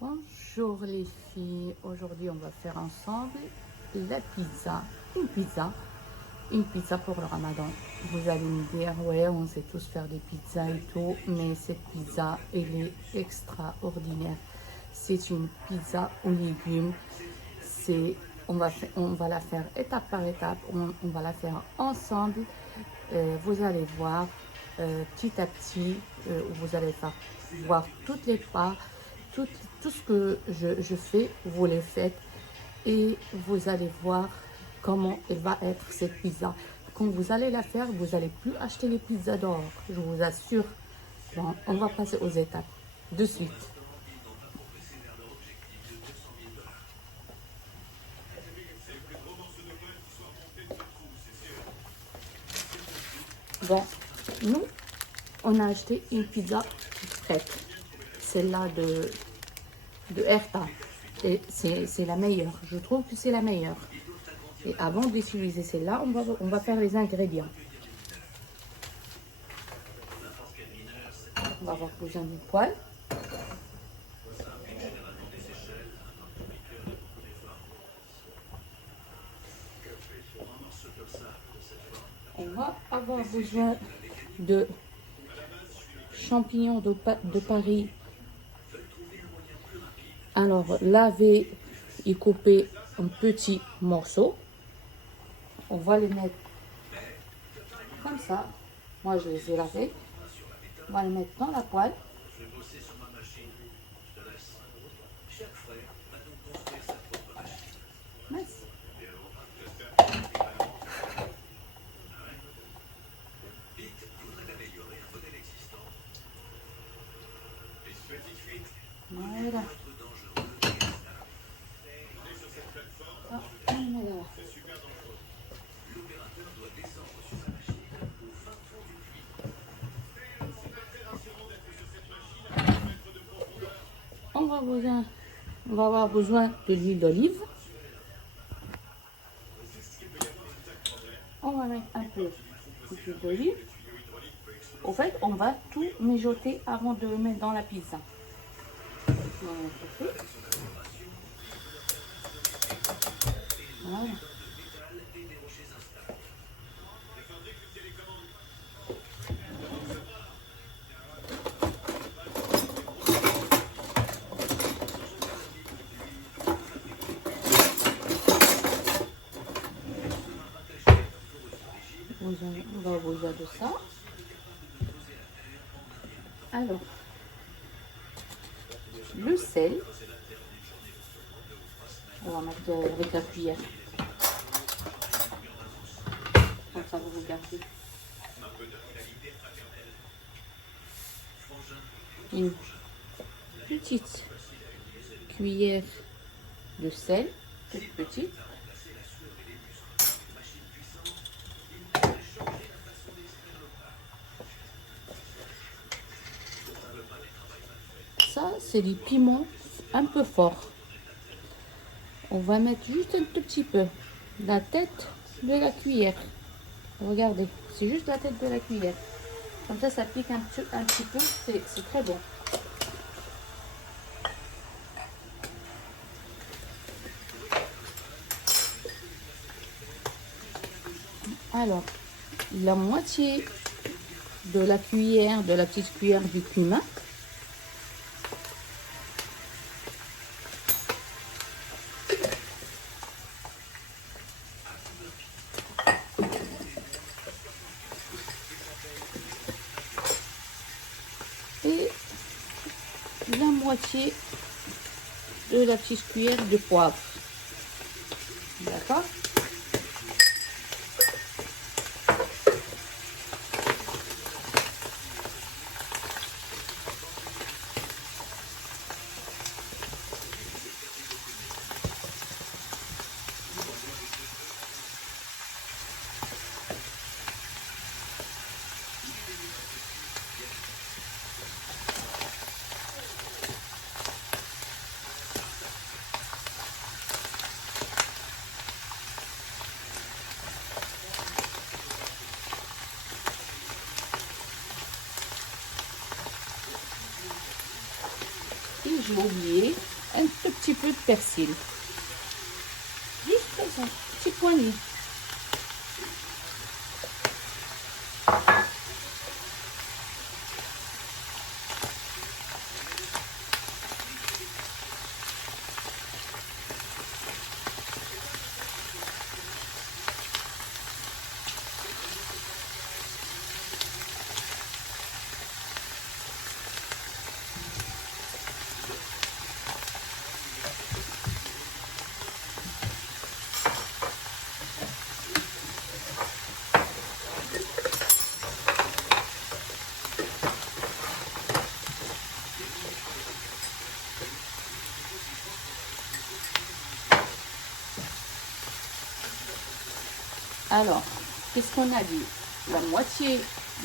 Bonjour les filles, aujourd'hui on va faire ensemble la pizza, une pizza pour le ramadan. Vous allez me dire, ouais on sait tous faire des pizzas et tout, mais cette pizza elle est extraordinaire. C'est une pizza aux légumes, on va la faire étape par étape, on va la faire ensemble. Vous allez voir petit à petit, vous allez voir toutes les pas, tout ce que je fais, vous les faites et vous allez voir comment elle va être cette pizza. Quand vous allez la faire, vous n'allez plus acheter les pizzas dehors, je vous assure. Bon, on va passer aux étapes de suite. Bon, nous, on a acheté une pizza prête, celle-là de Erta. Et c'est la meilleure, je trouve que c'est la meilleure. Et avant d'utiliser celle-là, on va faire les ingrédients. On va avoir besoin d'une poêle. On va avoir besoin de champignons de Paris. Alors, laver et couper en petits morceaux. On va les mettre comme ça. Moi, je les ai lavés. On va les mettre dans la poêle. Nice. Voilà. On va avoir besoin de l'huile d'olive. On va mettre un peu d'huile d'olive. Au fait, on va tout mijoter avant de le mettre dans la pizza. Voilà. On va avoir besoin de ça. Alors, le sel, on va mettre avec la cuillère. Comme ça, vous regardez. Une petite cuillère de sel, toute petite. Ça, c'est des piments un peu forts. On va mettre juste un tout petit peu la tête de la cuillère. Regardez, c'est juste la tête de la cuillère. Comme ça pique un petit peu, c'est très bon. Alors, la moitié de la cuillère, de la petite cuillère du cumin. Et la moitié de la petite cuillère de poivre. D'accord? j'ai oublié un tout petit peu de persil. Juste comme ça, petit poignet. Alors, qu'est-ce qu'on a dit? La moitié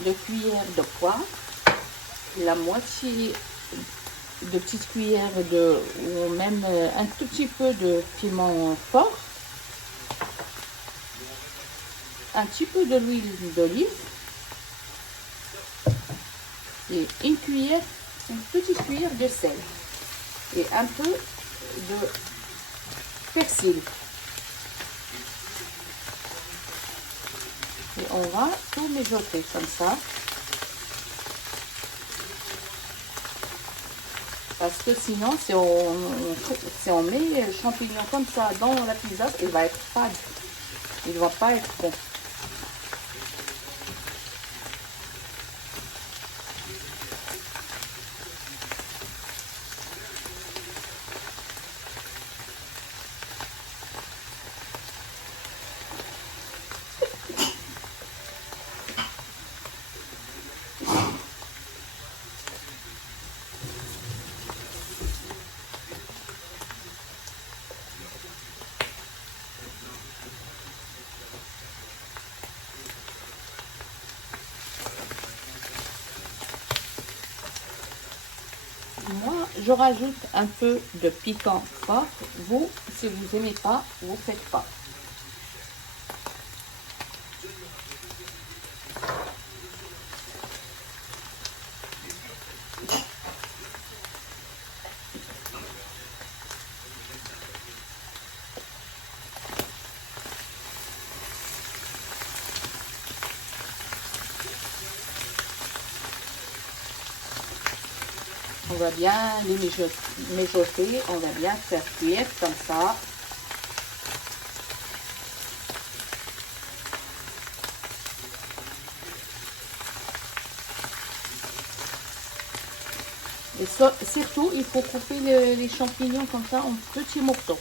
de cuillère de poivre, la moitié de petites cuillères de, ou même un tout petit peu de piment fort, un petit peu de l'huile d'olive et une petite cuillère de sel et un peu de persil. Et on va tout mijoter comme ça. Parce que sinon, si on met les champignons comme ça dans la pizza, il va être fade. Il ne va pas être bon. Moi, je rajoute un peu de piquant fort. Vous, si vous n'aimez pas, vous ne faites pas. On va bien les mijoter, on va bien faire cuire comme ça. Et surtout, il faut couper les champignons comme ça en petits morceaux.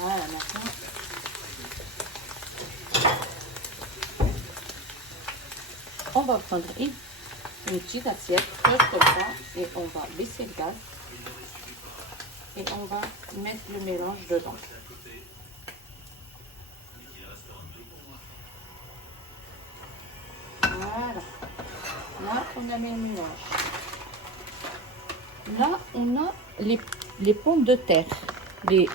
Voilà, maintenant. On va prendre une petite assiette comme ça et on va baisser le gaz et on va mettre le mélange dedans. Voilà. Là, on a mis le mélange. Là, on a les pommes de terre. Les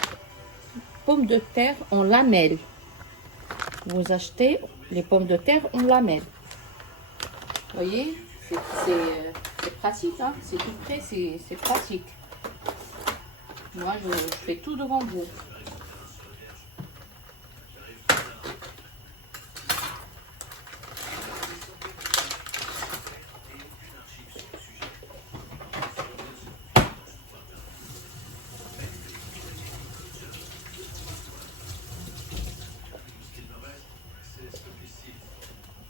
pommes de terre en lamelles. Vous achetez les pommes de terre en lamelles. Vous voyez, c'est pratique, hein? C'est tout prêt, c'est pratique. Moi, je fais tout devant vous.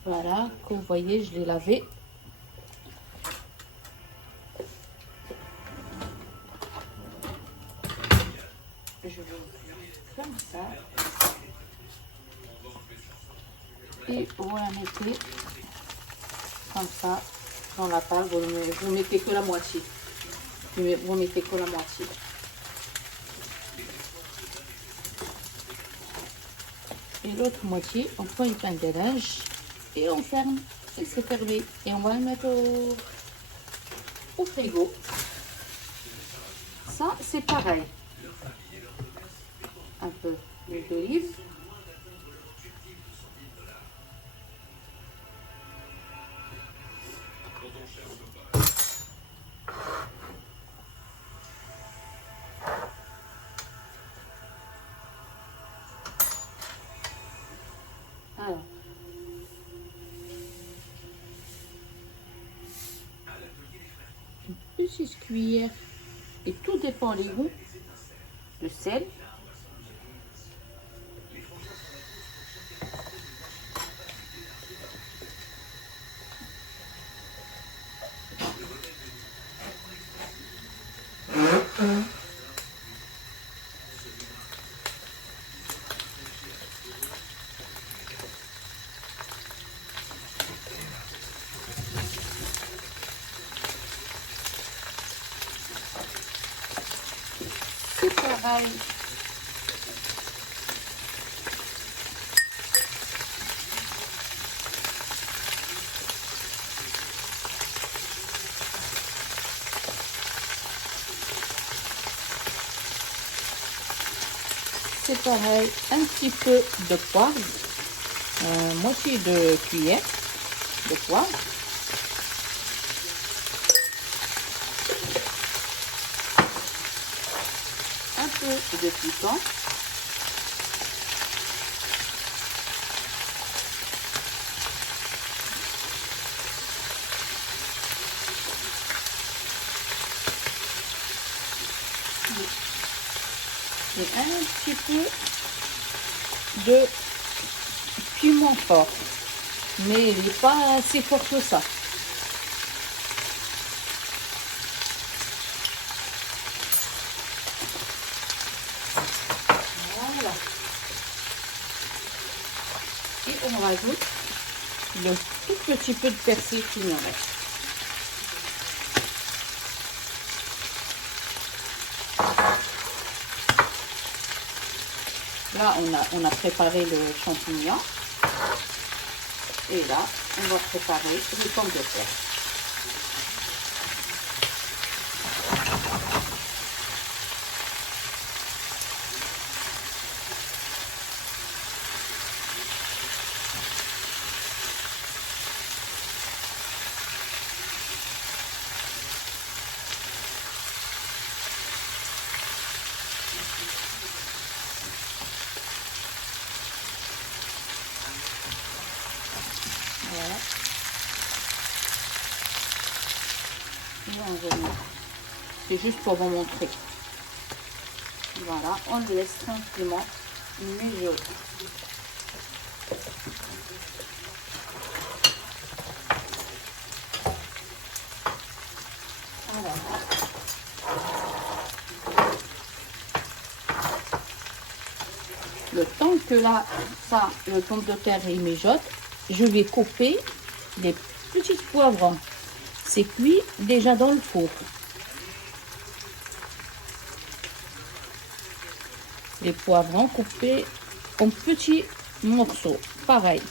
Voilà, comme vous voyez, je l'ai lavé. Je vais comme ça. Et vous la mettez comme ça dans la pâte. Vous mettez que la moitié. Vous mettez que la moitié. Et l'autre moitié, on prend une pince de linge et on ferme. Et c'est fermé. Et on va le mettre au frigo. Ça, c'est pareil. d'huile d'olive. Alors, une petite cuillère, et tout dépend des goûts, de sel. C'est pareil. C'est pareil, un petit peu de poivre, moitié de cuillère de poivre. Un peu de piquant. Et un petit peu de piment fort, mais il n'est pas assez fort que ça. Voilà. Et on rajoute le tout petit peu de persil qui nous reste. Là, on a préparé le champignon. Et là, on va préparer les pommes de terre. Voilà. C'est juste pour vous montrer. Voilà, on le laisse tranquillement mijoter. Voilà. Le temps que là, ça, le pomme de terre il mijote, je vais couper les petits poivrons. C'est cuit déjà dans le four. Les poivrons coupés en petits morceaux, pareil.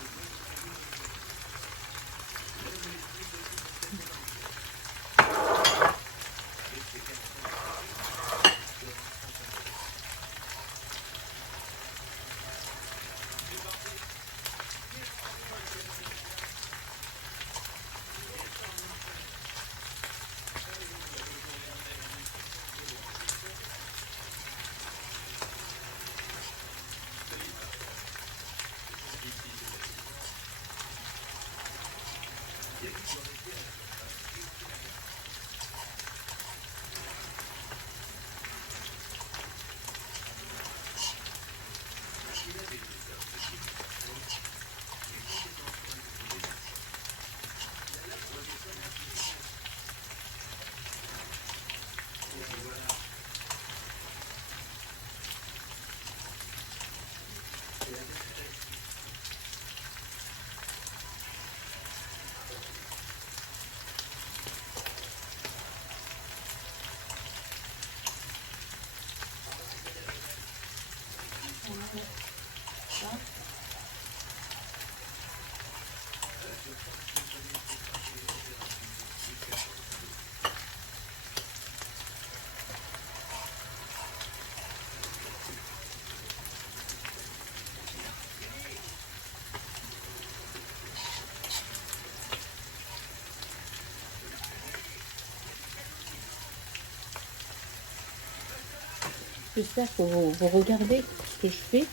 J'espère que vous regardez ce que je fais.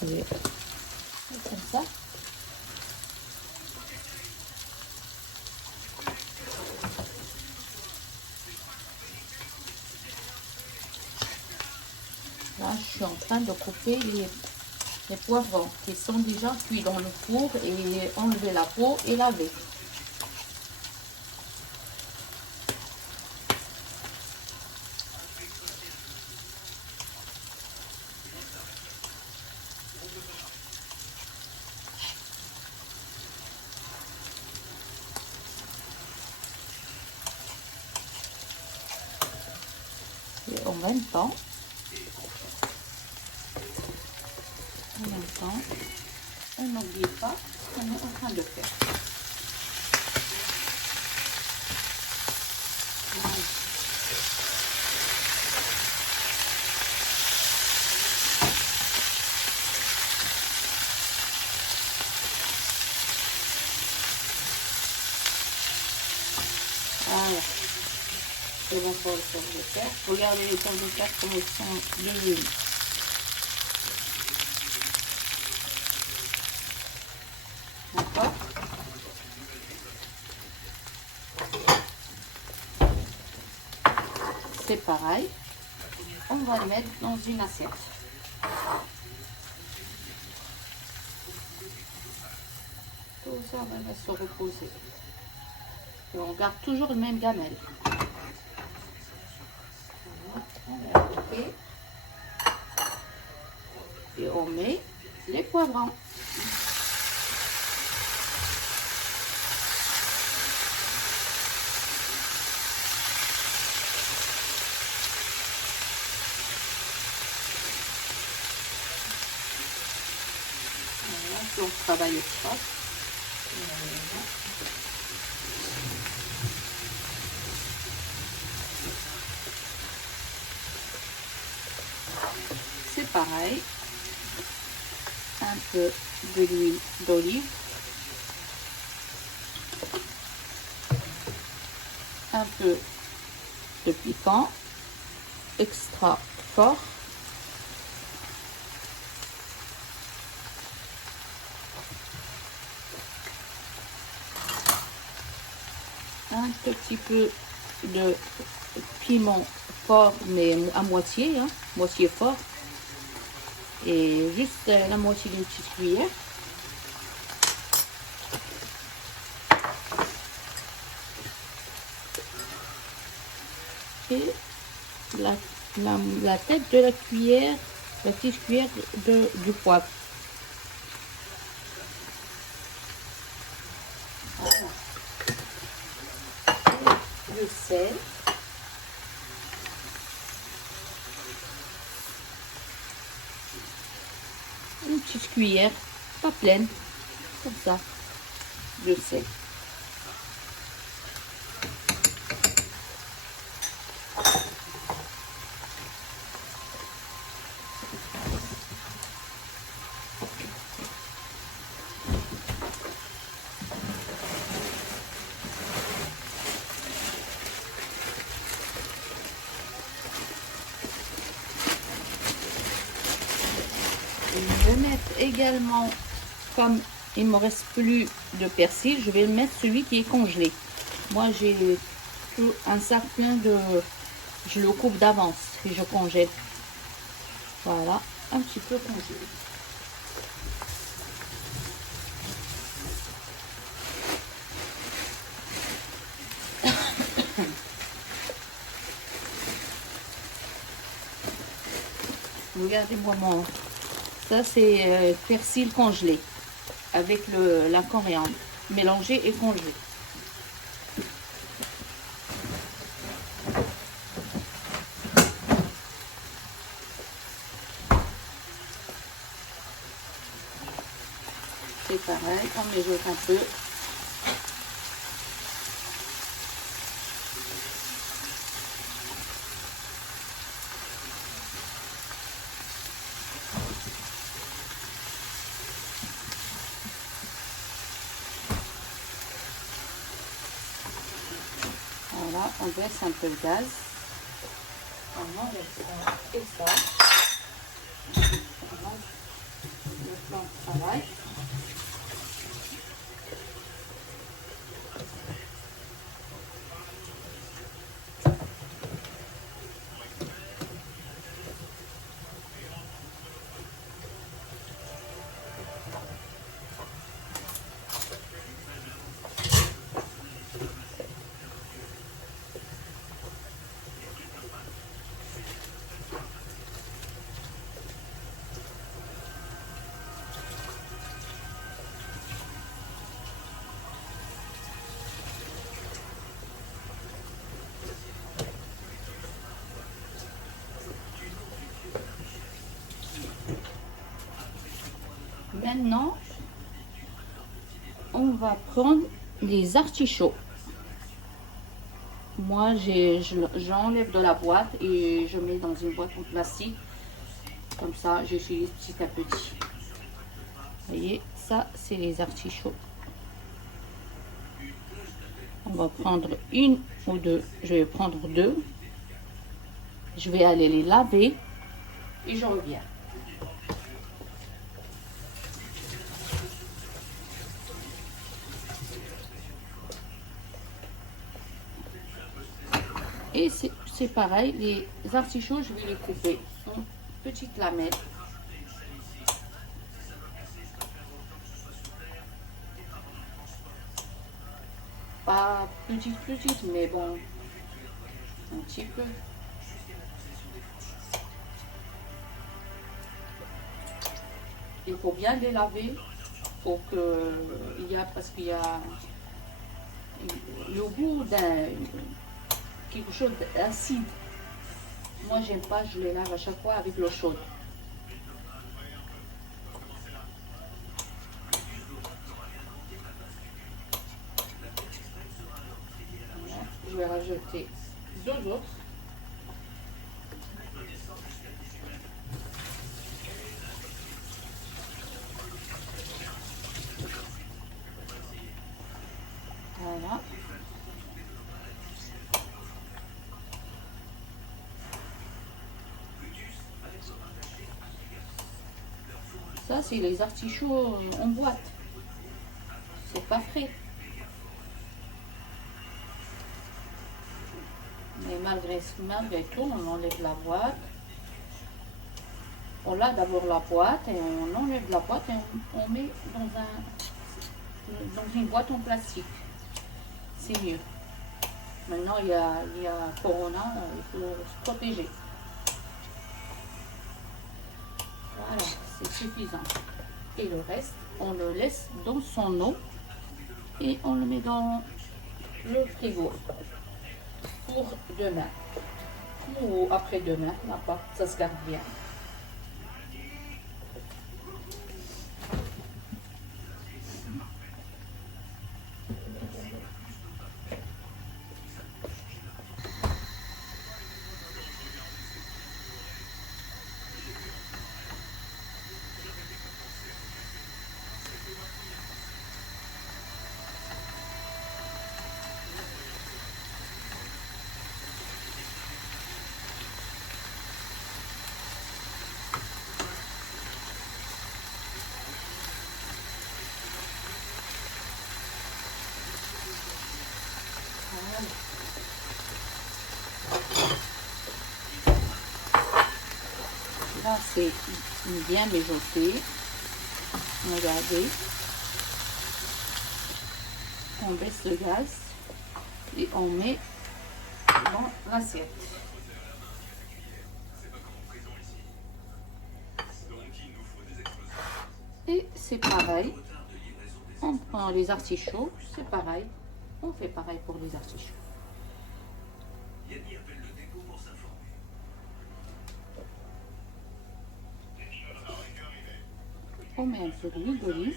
Je vais comme ça. Là, je suis en train de couper les poivrons qui sont déjà cuits dans le four et enlever la peau et laver. Et en même temps, on n'oublie pas ce qu'on est en train de faire. Voilà, c'est bon pour les pommes de terre. Regardez les pommes de terre comme elles sont devenues. D'accord. C'est pareil. On va le mettre dans une assiette. Tout ça va se reposer. Et on garde toujours le même gamelle. On va couper. Et on met les poivrons. Voilà, on travaille pas. C'est pareil. Un peu de l'huile d'olive. Un peu de piquant extra fort. Un petit peu de piment fort, mais à moitié, hein, moitié fort. Et juste la moitié d'une petite cuillère. Et la tête de la cuillère, la petite cuillère du poivre. Voilà. Et le sel. Une petite cuillère, pas pleine, comme ça, de sel. Je vais mettre également, comme il me reste plus de persil, je vais mettre celui qui est congelé. Moi j'ai tout un sac plein de, je le coupe d'avance et je congèle. Voilà, un petit peu congelé. Regardez-moi mon... Ça, c'est persil congelé avec la coriandre mélangée et congelée. C'est pareil, on mélange un peu. Voilà, on baisse un peu le gaz. Voilà. avec ça et ça. Donc, le plan de travail. Maintenant, on va prendre les artichauts. Moi, j'enlève de la boîte et je mets dans une boîte en plastique. Comme ça, j'utilise petit à petit. Vous voyez, ça, c'est les artichauts. On va prendre une ou deux. Je vais prendre deux. Je vais aller les laver et je reviens. Et c'est pareil, les artichauts, je vais les couper en petites lamelles. Pas petites, mais bon, un petit peu. Il faut bien les laver pour que parce qu'il y a le goût d'un quelque chose d'acide. Moi, j'aime pas, je les lave à chaque fois avec l'eau chaude. Voilà. Je vais rajouter deux autres. Voilà. Ça, c'est les artichauts en boîte. C'est pas frais. Mais malgré tout, on enlève la boîte. On lave d'abord la boîte et on enlève la boîte et on met dans une boîte en plastique. C'est mieux. Maintenant, il y a Corona, il faut se protéger. Voilà, c'est suffisant. Et le reste, on le laisse dans son eau et on le met dans le frigo pour demain ou après-demain, n'importe, ça se garde bien. Là, c'est bien mijoté. Regardez. On baisse le gaz et on met dans l'assiette. Et c'est pareil. On prend les artichauts, c'est pareil. On fait pareil pour les artichauts. On met un peu d'huile d'olive.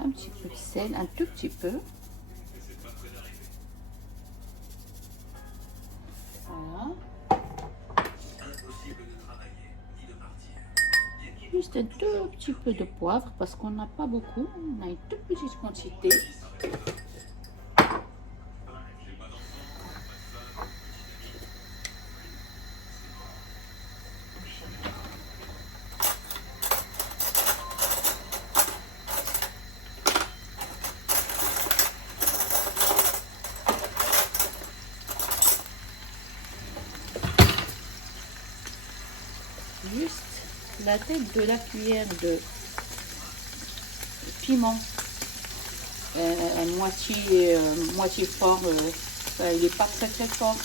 Un petit peu de sel, un tout petit peu. Voilà. juste un tout petit peu de poivre parce qu'on n'a pas beaucoup, on a une toute petite quantité. Juste la tête de la cuillère de piment, moitié fort, il n'est pas très fort,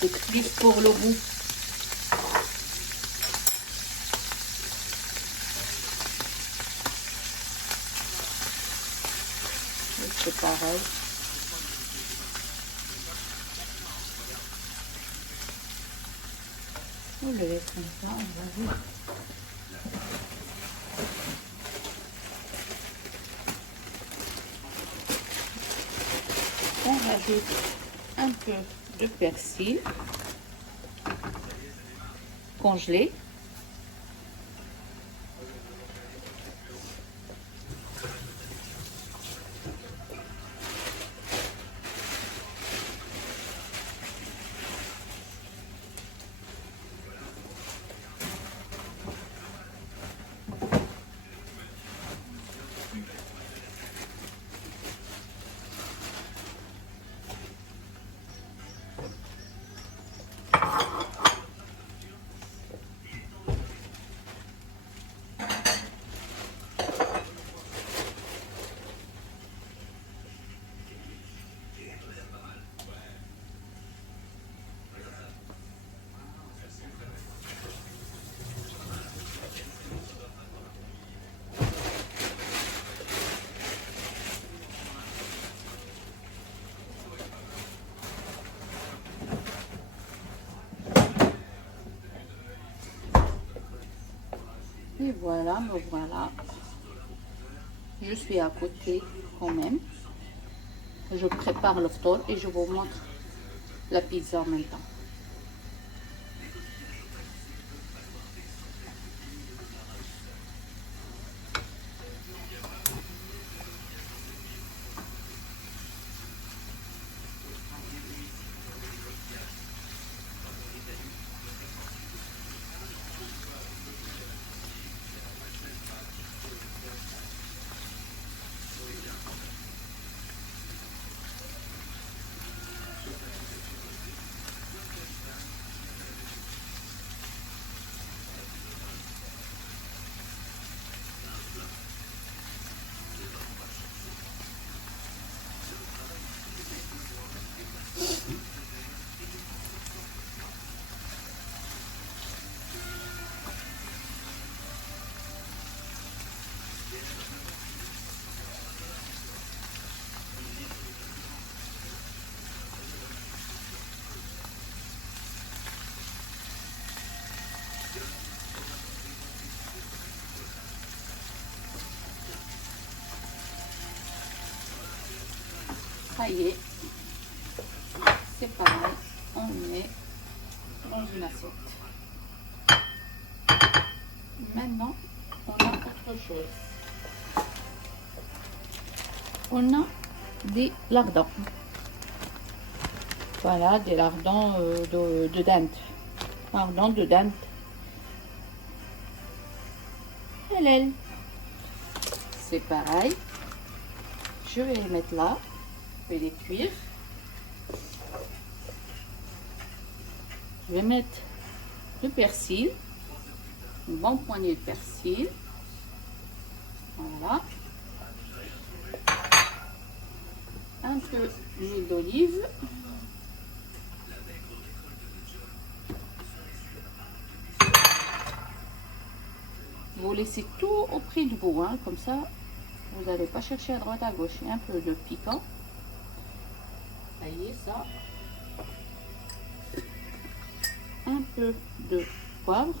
c'est plus pour le goût. C'est pareil. On le laisse comme ça, on va voir. On rajoute un peu de persil congelé. Et voilà, me voilà. Je suis à côté quand même. Je prépare le ftour et je vous montre la pizza en même temps. Ça y est, c'est pareil, on met dans une assiette. Maintenant, on a autre chose. On a des lardons. Voilà, des lardons de dinde. Lardons de dinde. Halal. C'est pareil. Je vais les mettre là. Je vais les cuire. Je vais mettre le persil. Une bonne poignée de persil. Voilà. Un peu d'huile d'olive. Vous laissez tout au prix du bout, hein, comme ça vous n'allez pas chercher à droite à gauche. Un peu de piquant. Voyez ça. Un peu de poivre.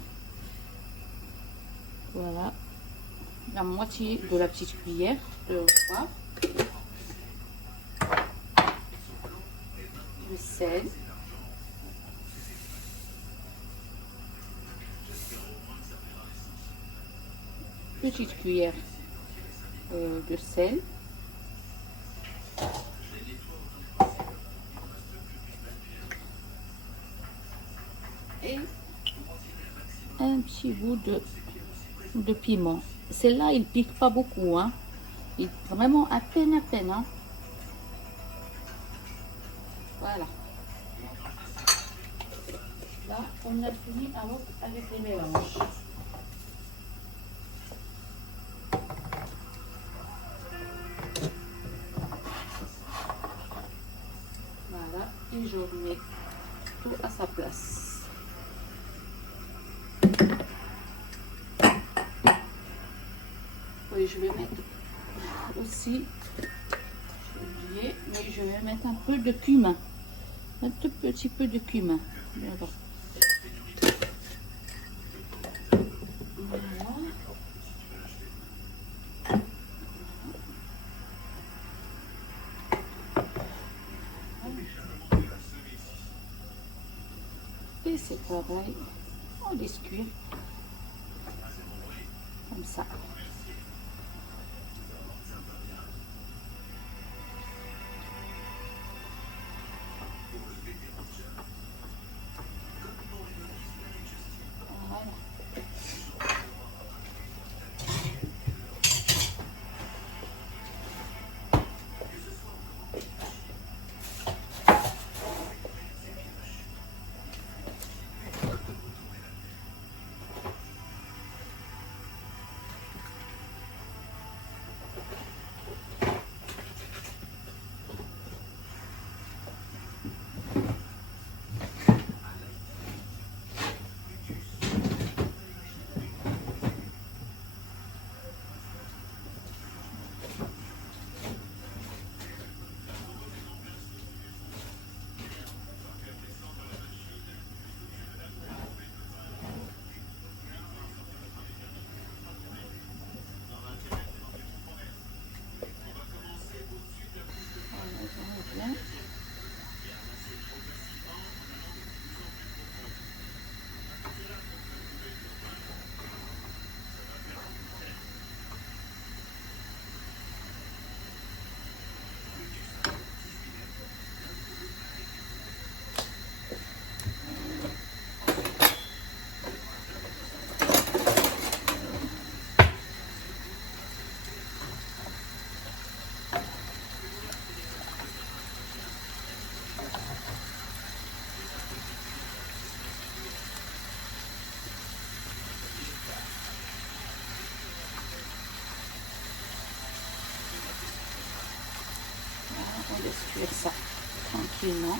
Voilà. La moitié de la petite cuillère de poivre. Le sel. petite cuillère de sel. Et un petit bout de piment. Celle-là, il pique pas beaucoup, hein. Il vraiment à peine, hein. Voilà. Là, on a fini avec les mélanges. Voilà, et je remets tout à sa place. Oui, je vais mettre aussi, j'ai oublié, mais je vais mettre un peu de cumin. Un tout petit peu de cumin. Voilà. Et c'est pareil, on laisse cuire comme ça. Voilà. On laisse cuire ça tranquillement.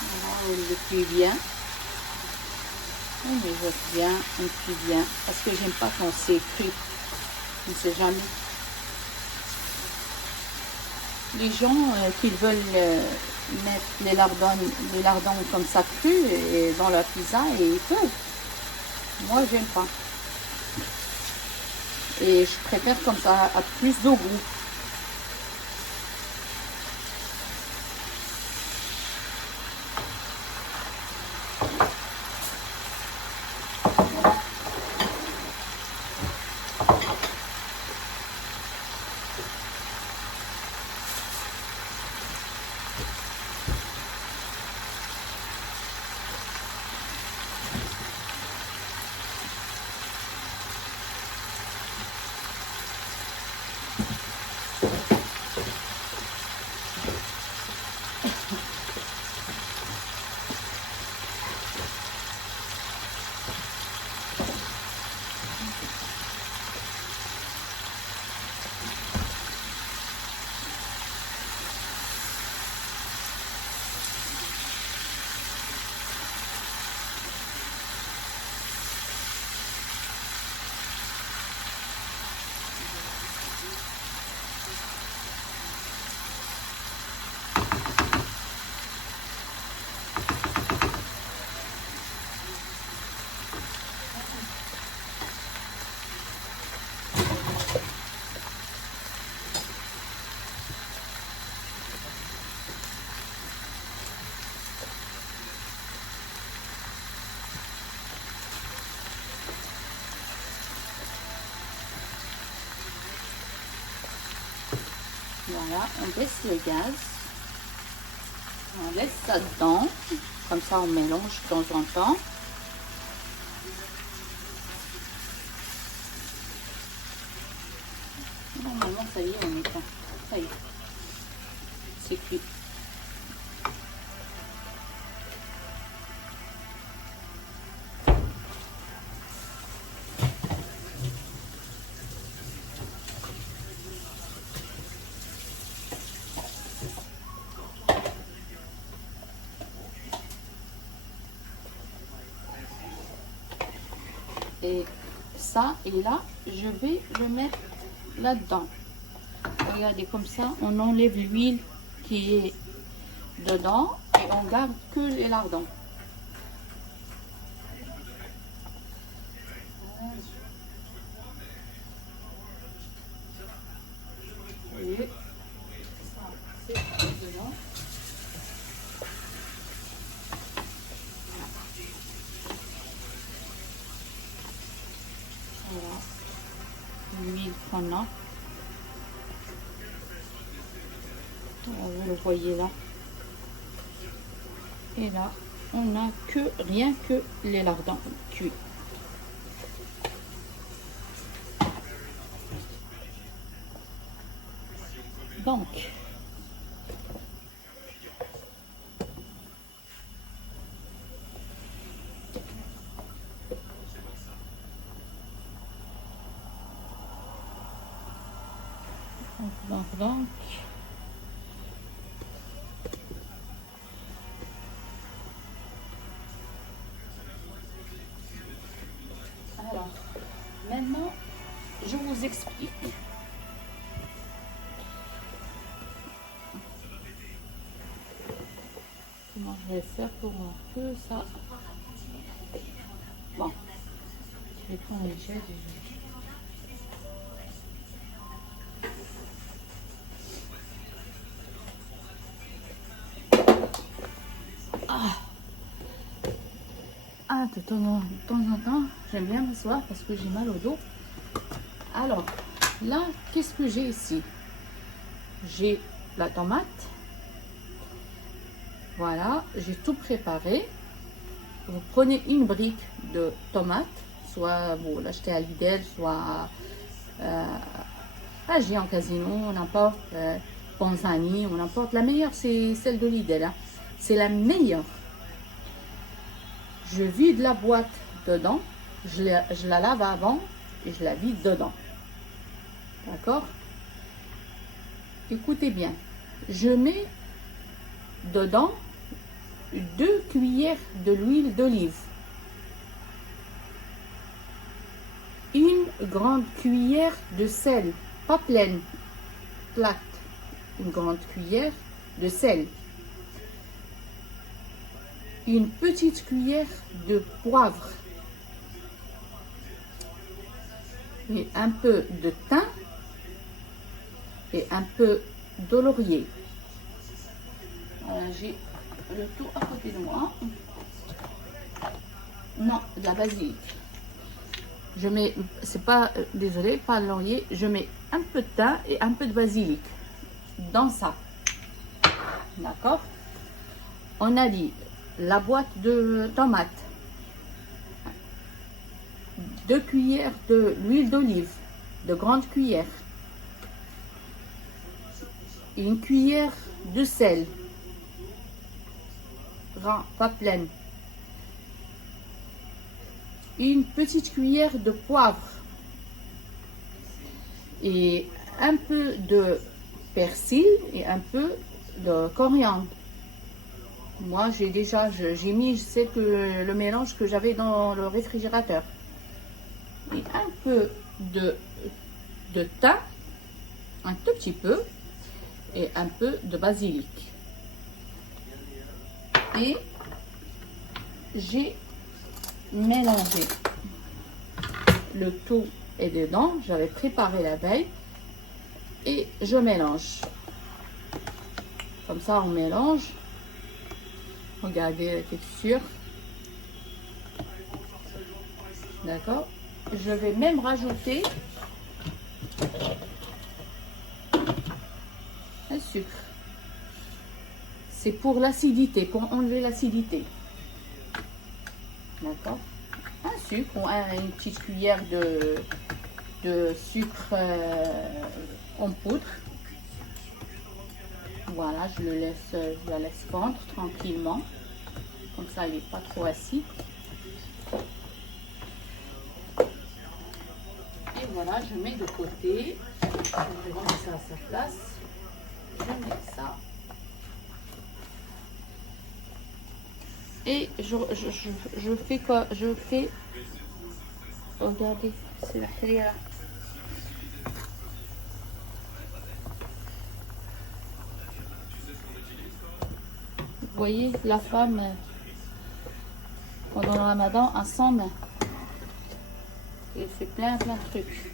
Voilà, on le cuit bien. On le voit bien, on cuit bien. Parce que j'aime pas quand c'est cru. On ne sait jamais. Les gens qui veulent mettre les lardons comme ça crus et dans leur pizza, et ils peuvent. Moi, j'aime pas. Et je préfère comme ça, à plus de goût. Voilà, on baisse le gaz. On laisse ça dedans. Comme ça, on mélange de temps en temps. Normalement, ça y est, on est prêt. Ça y est. C'est cuit. Et ça, et là, je vais le mettre là-dedans. Regardez, comme ça, on enlève l'huile qui est dedans et on garde que les lardons. Vous voyez, ça, c'est dedans. Voilà, l'huile qu'on a. Vous le voyez là. Et là, on n'a que rien que les lardons cuits. Donc, alors, maintenant, je vous explique. Comment je vais faire pour que ça... Bon, je vais prendre les jets déjà. De temps en temps, j'aime bien m'asseoir parce que j'ai mal au dos. Alors, là, qu'est-ce que j'ai ici? J'ai la tomate. Voilà, j'ai tout préparé. Vous prenez une brique de tomate, soit vous l'achetez à Lidl, soit à J en Casino, n'importe, Panzani, ou n'importe. La meilleure, c'est celle de Lidl. Hein. C'est la meilleure. Je vide la boîte dedans, je la lave avant et je la vide dedans. D'accord? Écoutez bien, je mets dedans 2 cuillères de l'huile d'olive, une grande cuillère de sel, pas pleine, plate, une grande cuillère de sel, une petite cuillère de poivre et un peu de thym et un peu de laurier. Voilà, j'ai le tout à côté de moi. Non, de la basilic. Je mets, c'est pas, désolé, pas de laurier, je mets un peu de thym et un peu de basilic dans ça. D'accord? On a dit la boîte de tomates, 2 cuillères de l'huile d'olive, de grandes cuillères, une cuillère de sel, grand, pas pleine, une petite cuillère de poivre et un peu de persil et un peu de coriandre. Moi, j'ai mis le mélange que j'avais dans le réfrigérateur. Et un peu de thym, un tout petit peu, et un peu de basilic. Et j'ai mélangé. Le tout est dedans, j'avais préparé la veille. Et je mélange. Comme ça, on mélange. Regardez la texture. D'accord? Je vais même rajouter sucre. C'est pour l'acidité, pour enlever l'acidité. D'accord? Un sucre ou une petite cuillère de sucre en poudre. Voilà, je la laisse fondre tranquillement. Comme ça, il n'est pas trop acide. Et voilà, je mets de côté. Je vais remettre ça à sa place. Je mets ça. Et je fais quoi? Je fais... Regardez, c'est la harira. Vous voyez, la femme, pendant le ramadan, a 100 mains. Et elle fait plein de trucs.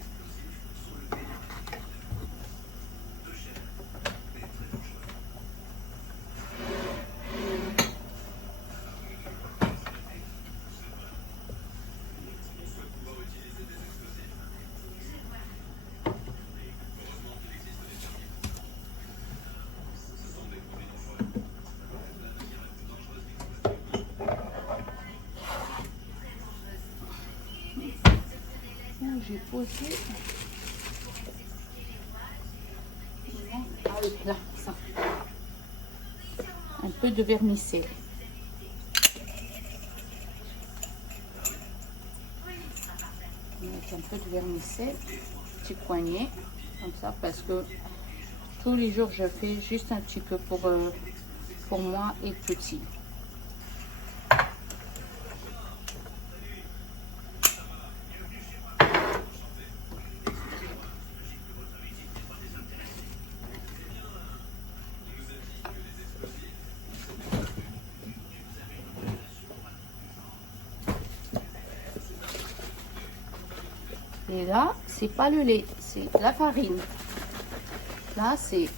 J'ai posé avec là, ça. Un peu de vermicelle. Un peu de vermicelle, petit poignet, comme ça, parce que tous les jours je fais juste un petit peu pour moi et petit. Et là, c'est pas le lait, c'est la farine. Là, c'est...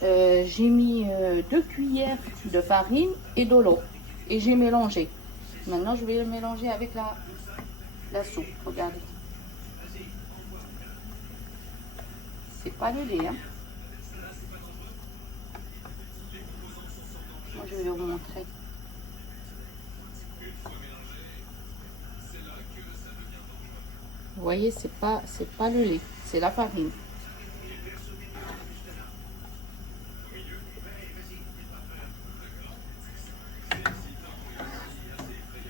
j'ai mis 2 cuillères de farine et de l'eau. Et j'ai mélangé. Maintenant, je vais le mélanger avec la soupe. Regardez. C'est pas le lait, hein. Moi, je vais vous montrer. Vous voyez, c'est pas le lait, c'est la farine.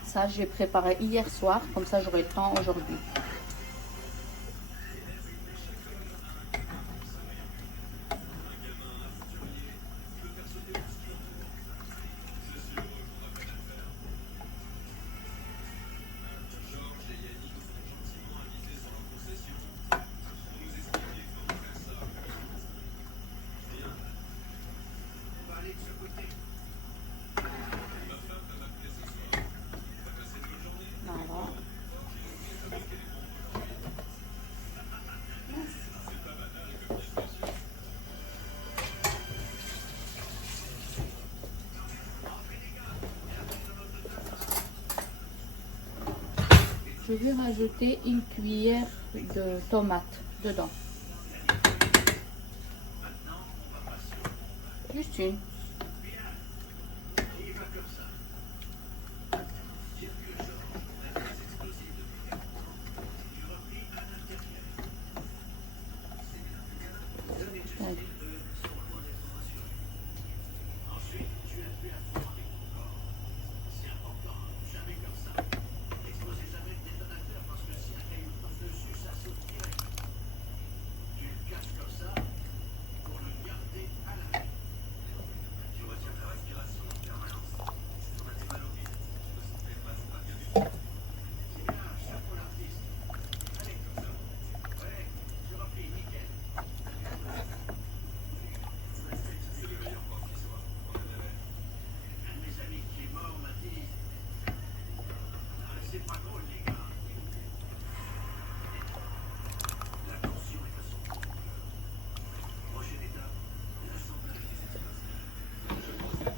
Ça, j'ai préparé hier soir, comme ça j'aurai le temps aujourd'hui. Je vais rajouter une cuillère de tomate dedans. Juste une.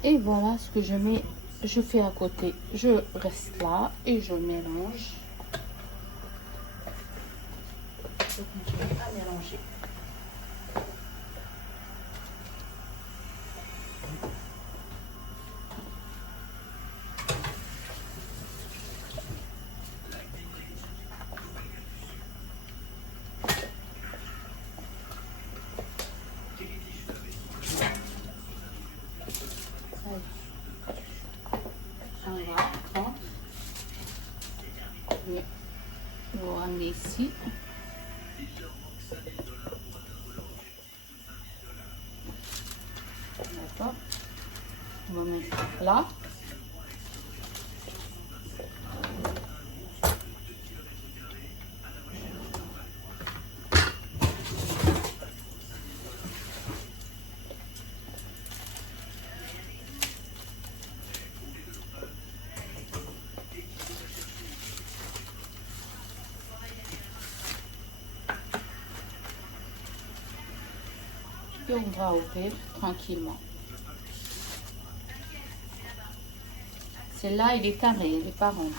Et voilà ce que je mets, je fais à côté. Je reste là et je mélange. Je continue à mélanger. vais vous ramener ici. D'accord. On va mettre là. Et on va ouvrir tranquillement. Celle-là, il est carré, il n'est pas rond.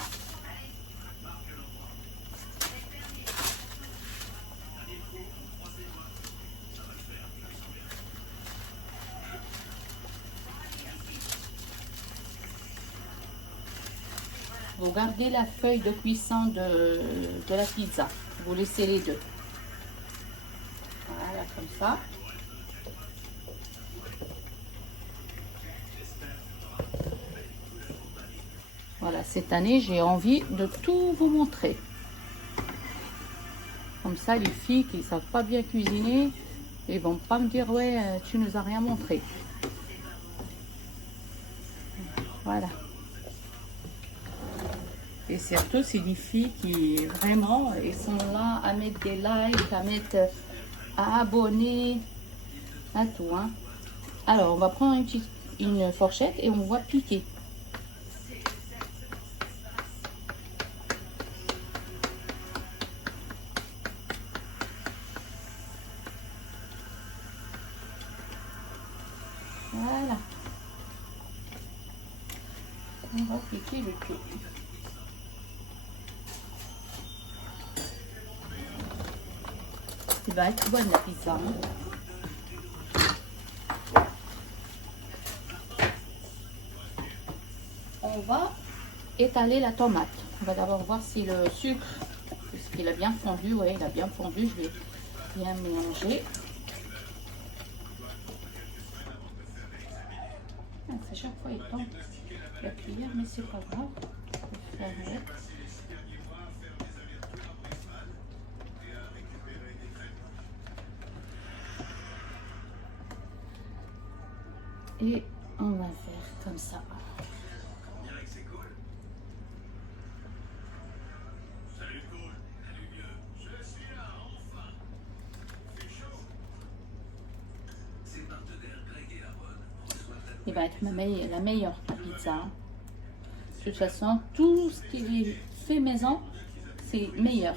Vous gardez la feuille de cuisson de la pizza. Vous laissez les deux. Voilà, comme ça. Voilà, cette année, j'ai envie de tout vous montrer. Comme ça, les filles qui ne savent pas bien cuisiner, ils vont pas me dire, ouais, tu nous as rien montré. Voilà. Et surtout, c'est des filles qui, vraiment, ils sont là à mettre des likes, à abonner, à tout. Hein. Alors, on va prendre une fourchette et on va piquer. Voilà. On va piquer le tout. Il va être bonne la pizza. Hein. On va étaler la tomate. On va d'abord voir si le sucre, est-ce qu'il a bien fondu. Oui, il a bien fondu. Je vais bien mélanger. À chaque fois, il tombe la cuillère, mais c'est pas grave. On va faire avec. Et on va faire comme ça. Il va être la meilleure la pizza. De toute façon, tout ce qui est fait maison, c'est meilleur.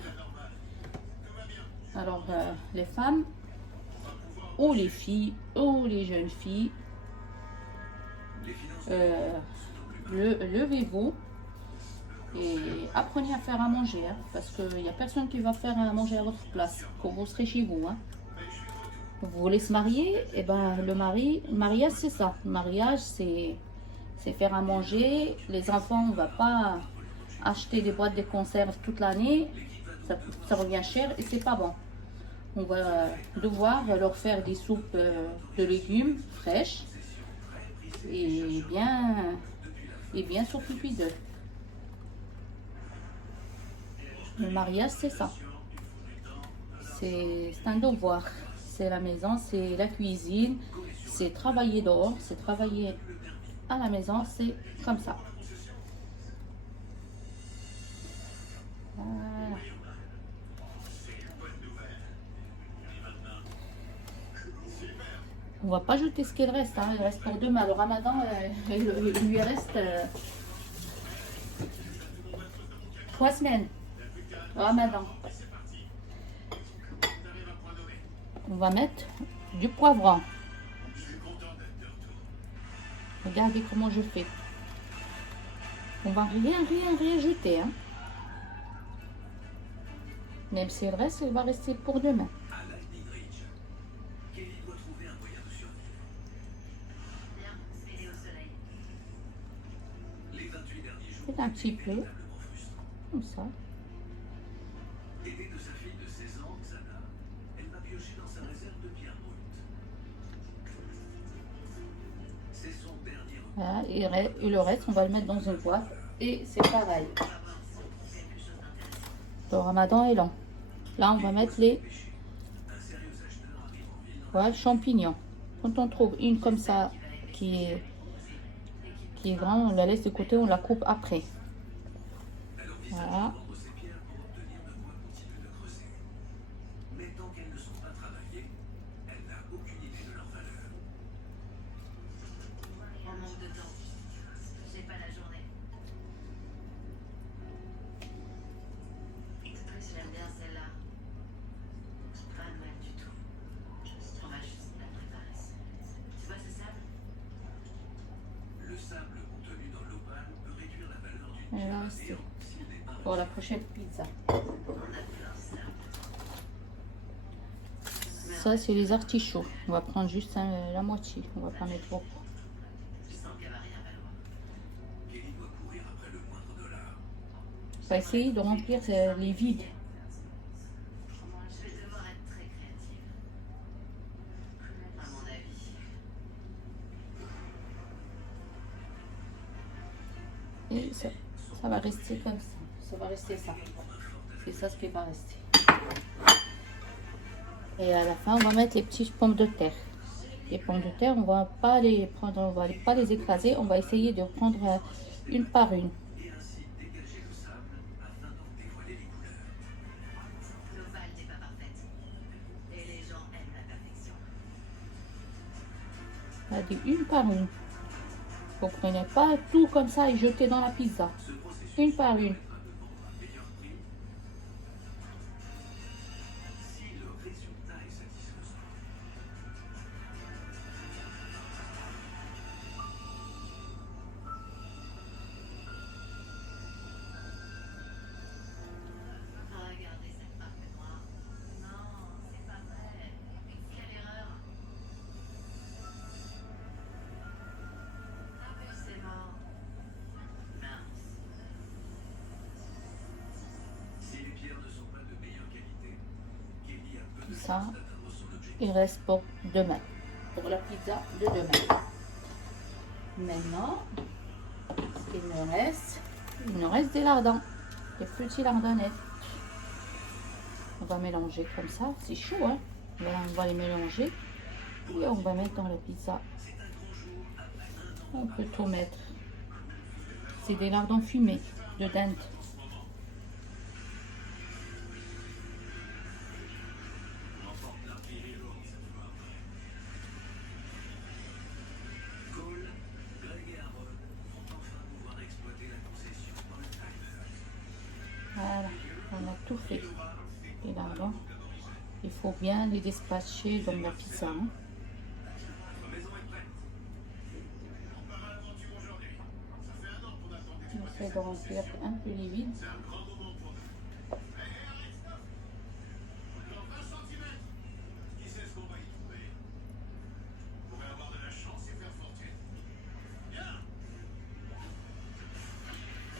Alors, les femmes, ou les filles, ou les jeunes filles, levez-vous et apprenez à faire à manger. Hein, parce qu'il n'y a personne qui va faire à manger à votre place quand vous serez chez vous. Hein. Vous voulez se marier, et ben le mariage c'est ça. Le mariage c'est faire à manger. Les enfants, on va pas acheter des boîtes de conserve toute l'année. Ça revient cher et c'est pas bon. On va devoir leur faire des soupes de légumes fraîches et bien s'occuper d'eux. Le mariage c'est ça. C'est un devoir. C'est la maison, c'est la cuisine, c'est travailler dehors, c'est travailler à la maison, c'est comme ça. Voilà. On va pas jeter ce qu'il reste, hein. Il reste pour demain. Le ramadan, il lui reste 3 semaines. Le ramadan. On va mettre du poivron. Regardez comment je fais. On va rien jeter. Hein. Même si le reste, il va rester pour demain. C'est un petit peu. Comme ça. Voilà, et le reste, on va le mettre dans une boîte. Et c'est pareil. Le ramadan est long. Là, on va mettre les voilà, champignons. Quand on trouve une comme ça qui est grande, on la laisse de côté, on la coupe après. Voilà. Et là, c'est pour la prochaine pizza. Ça, c'est les artichauts. On va prendre juste la moitié. On va pas mettre beaucoup. On va essayer de remplir les vides. Et ça va rester comme ça. Ça va rester ça. C'est ça ce qui va rester. Et à la fin, on va mettre les petites pommes de terre. Les pommes de terre, on va pas les prendre, on va pas les écraser. On va essayer de prendre une par une. On va dire une par une. Vous ne prenez pas tout comme ça et jetez dans la pizza. Une par une. Ça, il reste pour demain, pour la pizza de demain. Maintenant, il nous reste des lardons, des petits lardonnets. On va mélanger comme ça, c'est chaud, hein. Là, on va les mélanger et on va mettre dans la pizza. On peut tout mettre. C'est des lardons fumés de dinde. Voilà, on a tout fait. Les lardons, il faut bien les dispatcher dans la pizza. Hein. On essaie de remplir un peu les vides.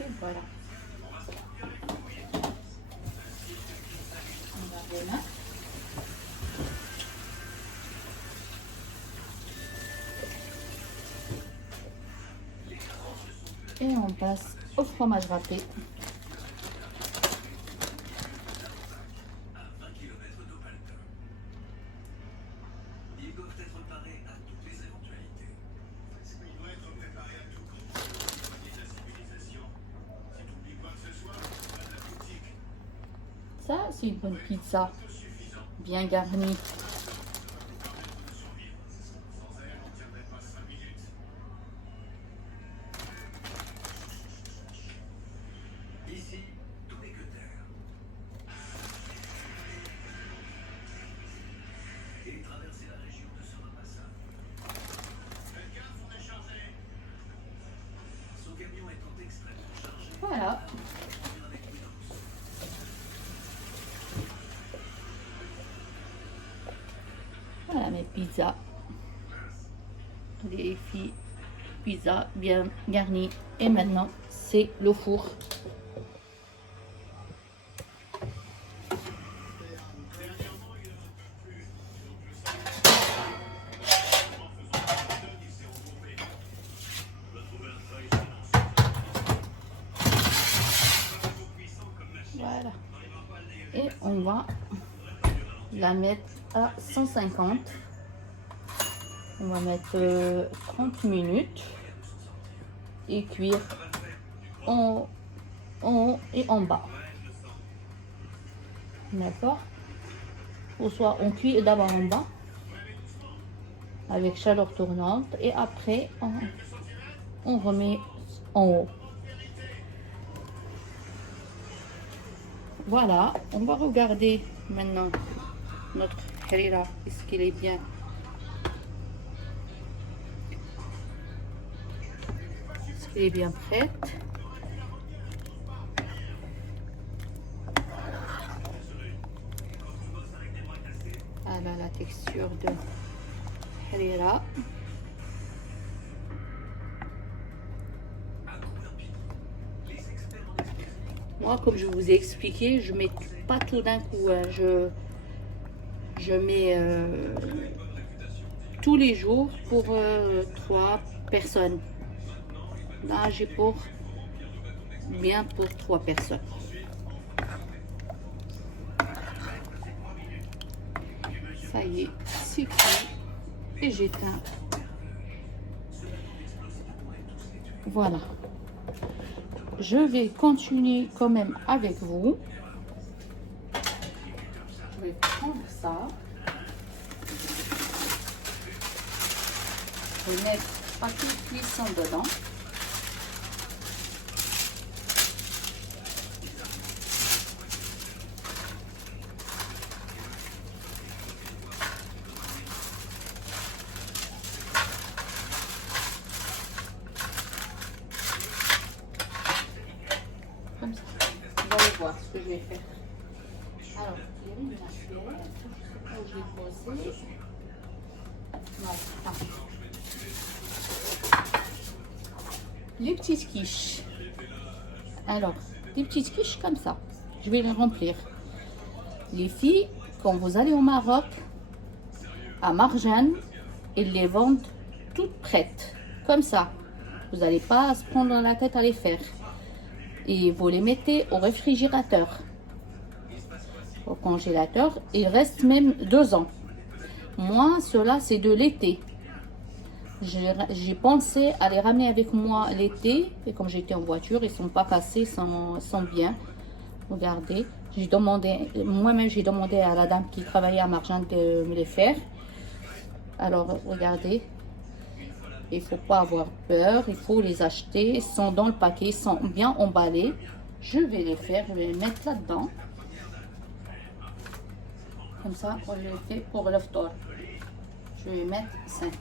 Et voilà. Et on passe au fromage râpé. Ça, c'est une bonne pizza, bien garnie. Voilà. Voilà mes pizzas. Les filles, pizza bien garnie. Et maintenant, c'est le four. Voilà. Et on va la mettre à 150. On va mettre 30 minutes et cuire en haut et en bas. D'accord? Ou soit on cuit d'abord en bas avec chaleur tournante et après on remet en haut. Voilà, on va regarder maintenant notre harira, est-ce qu'il est bien? Est-ce qu'il est bien prête? Voilà la texture de harira. Moi, comme je vous ai expliqué, je mets pas tout d'un coup. Hein. Je mets tous les jours pour 3 personnes. Là, j'ai pour 3 personnes. Ça y est, c'est cuit et j'éteins. Voilà. Je vais continuer quand même avec vous. Je vais prendre ça. Je vais mettre pas toutes les cuissons dedans. Comme ça. Vous allez voir ce que je vais faire. Alors, il y a une assiette. Je sais pas où je l'ai posée. Non, pas. Les petites quiches. Alors, des petites quiches comme ça. Je vais les remplir. Les filles, quand vous allez au Maroc, à Marjane, ils les vendent toutes prêtes. Comme ça. Vous n'allez pas se prendre la tête à les faire. Et vous les mettez au réfrigérateur. Au congélateur. Il reste même 2 ans. Moi, cela c'est de l'été. J'ai pensé à les ramener avec moi l'été. Et comme j'étais en voiture, ils ne sont pas passés sans bien. Regardez. Moi-même j'ai demandé à la dame qui travaillait à Marjane de me les faire. Alors, regardez. Il ne faut pas avoir peur. Il faut les acheter. Ils sont dans le paquet. Ils sont bien emballés. Je vais les faire. Je vais les mettre là-dedans. Comme ça, je le fais pour l'aftar. Je vais mettre 5.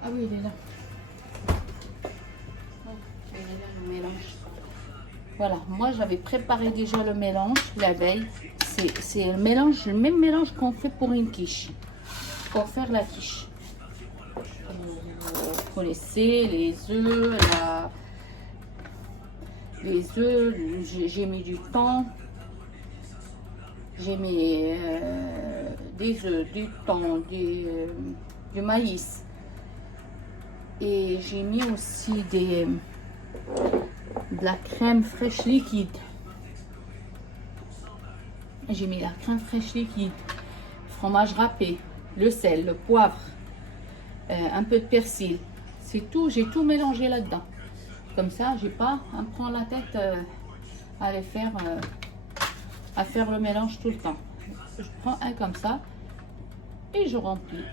Ah oui, il est là. Il est là le mélange. Voilà, moi j'avais préparé déjà le mélange la veille. C'est le mélange, le même mélange qu'on fait pour une quiche. Pour faire la quiche. Vous connaissez les œufs, j'ai mis du thon. J'ai mis des œufs, du thon, du maïs. Et j'ai mis aussi de la crème fraîche liquide. J'ai mis la crème fraîche liquide, fromage râpé, le sel, le poivre, un peu de persil. C'est tout, j'ai tout mélangé là-dedans. Comme ça, j'ai pas à me prendre la tête à les faire, à faire le mélange tout le temps. Je prends un comme ça et je remplis.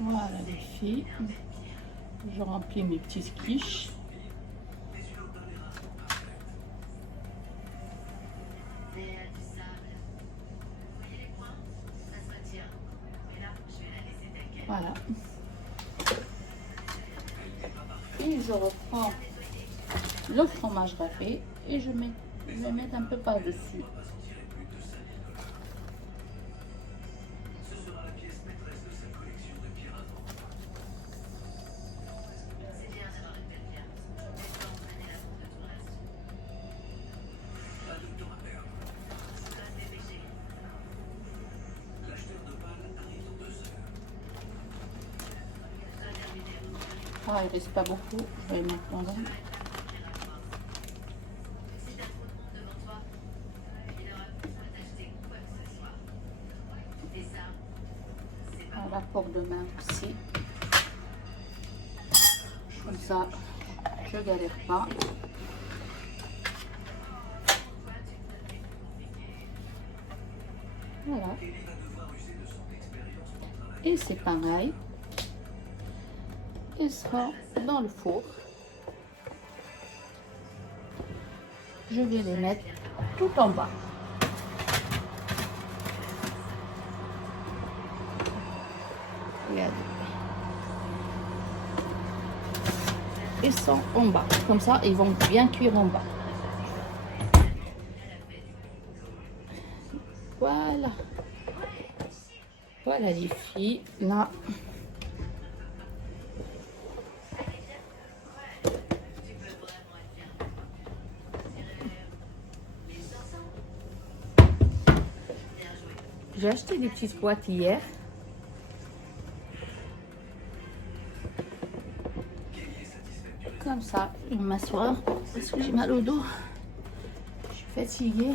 Voilà les filles, je remplis mes petites quiches. Voilà. Et je reprends le fromage râpé et je vais mettre un peu par-dessus. Ah, il reste pas beaucoup, je vais mettre pendant. Voilà pour demain aussi. Comme ça, je galère pas. Voilà. Et c'est pareil. Il sera dans le four. Je vais les mettre tout en bas. Regardez. Ils sont en bas. Comme ça, ils vont bien cuire en bas. Voilà. Voilà les filles. Là. J'ai acheté des petites boîtes hier. Comme ça, je vais m'asseoir parce que j'ai mal au dos. Je suis fatiguée.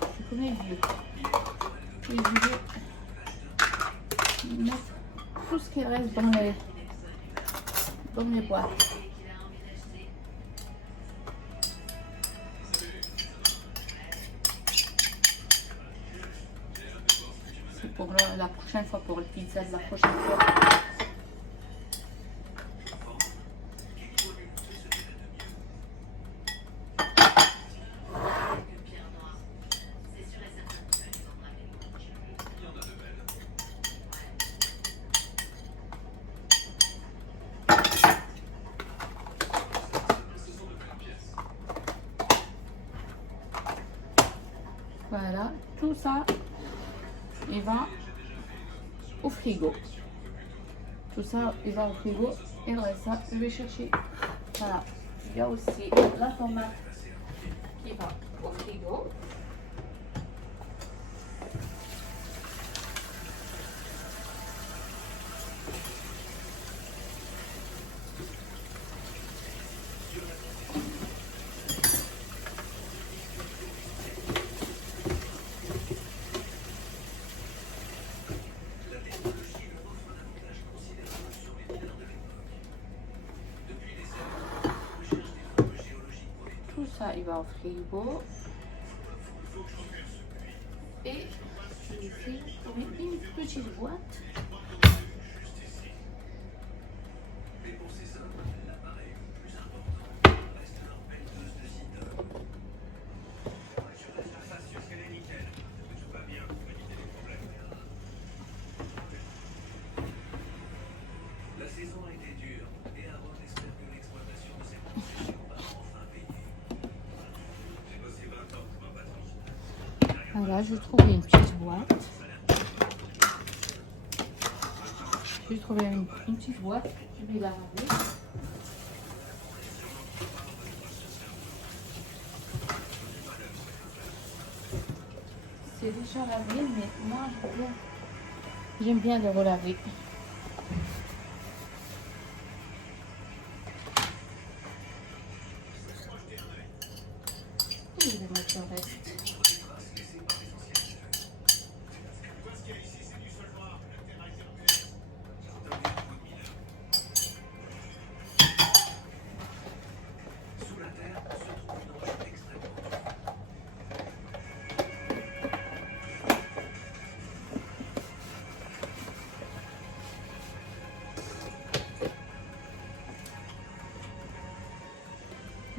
Je suis comme une vieux. Et je vais mettre tout ce qui reste dans les boîtes. C'est pour la prochaine fois, pour le pizza de la prochaine fois. Voilà, tout ça, il va au frigo. Tout ça, il va au frigo. Et le reste, ça, je vais chercher. Voilà, il y a aussi la tomate qui va au frigo. Ça, il va au frigo. Et je vais trouver une petite boîte. Voilà, je trouvais une petite boîte. J'ai trouvé une petite boîte. Je vais la laver. C'est déjà lavé, mais moi j'aime bien le relaver. Et je vais mettre le reste.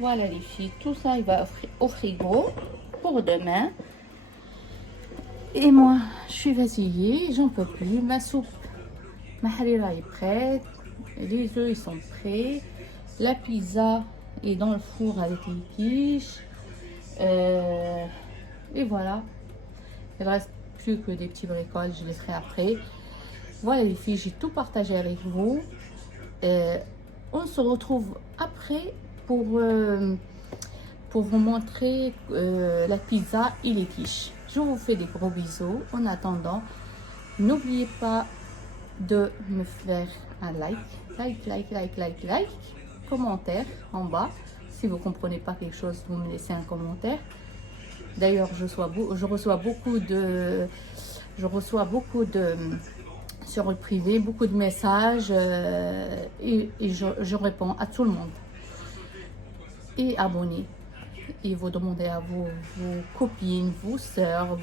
Voilà les filles, tout ça il va au frigo pour demain. Et moi, je suis fatiguée, j'en peux plus. Ma soupe, ma harira est prête. Les œufs ils sont prêts. La pizza est dans le four avec les quiches. Et voilà. Il ne reste plus que des petits bricoles, je les ferai après. Voilà les filles, j'ai tout partagé avec vous. On se retrouve après pour vous montrer la pizza et les quiches. Je vous fais des gros bisous. En attendant, n'oubliez pas de me faire un like, commentaire en bas. Si vous ne comprenez pas quelque chose, vous me laissez un commentaire. D'ailleurs, je reçois beaucoup de sur le privé, beaucoup de messages et je réponds à tout le monde. Et abonnez. Et vous demandez à vos copines, vos soeurs,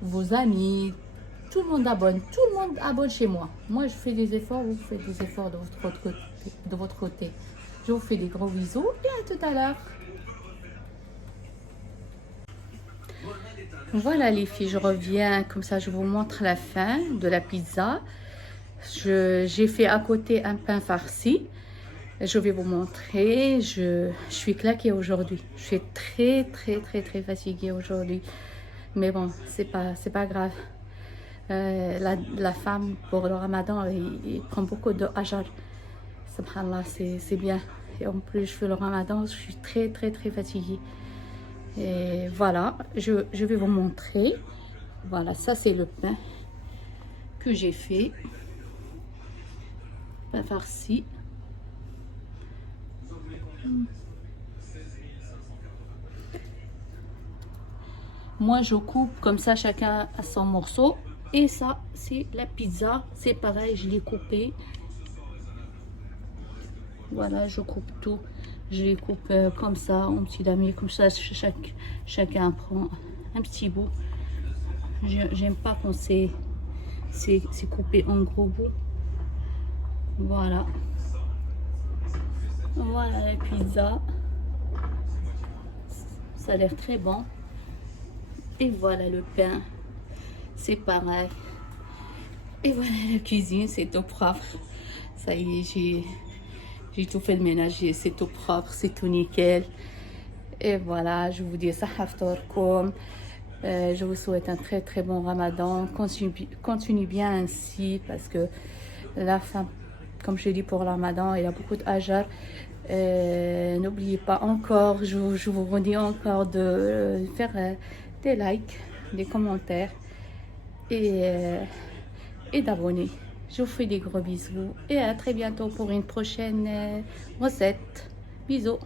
vos amis. Tout le monde abonne chez moi. Moi, je fais des efforts, vous faites des efforts de votre côté. Je vous fais des gros bisous et à tout à l'heure. Voilà les filles, je reviens, comme ça je vous montre la fin de la pizza. J'ai fait à côté un pain farci. Je vais vous montrer. Je suis claquée aujourd'hui. Je suis très fatiguée aujourd'hui. Mais bon, c'est pas grave. La femme pour le ramadan, il prend beaucoup de hajar. Subhanallah, c'est bien. Et en plus, je fais le ramadan, je suis très fatiguée. Et voilà, je vais vous montrer. Voilà, ça c'est le pain que j'ai fait. Pain farci. Moi, je coupe comme ça, chacun a son morceau. Et ça, c'est la pizza. C'est pareil, je l'ai coupé. Voilà, je coupe tout. Je les coupe comme ça, en petits damiers, comme ça, chacun prend un petit bout. J'aime pas quand c'est coupé en gros bouts. Voilà. Voilà la pizza. Ça a l'air très bon. Et voilà le pain. C'est pareil. Et voilà la cuisine, c'est tout propre. Ça y est, j'ai tout fait le ménage, c'est tout propre, c'est tout nickel. Et voilà, je vous dis sahaftorkoum. Je vous souhaite un très bon ramadan. Continue bien ainsi parce que la fin, comme je dis pour le ramadan, il y a beaucoup de hajar. N'oubliez pas encore, je vous redis encore de faire des likes, des commentaires et d'abonner. Je vous fais des gros bisous et à très bientôt pour une prochaine recette. Bisous.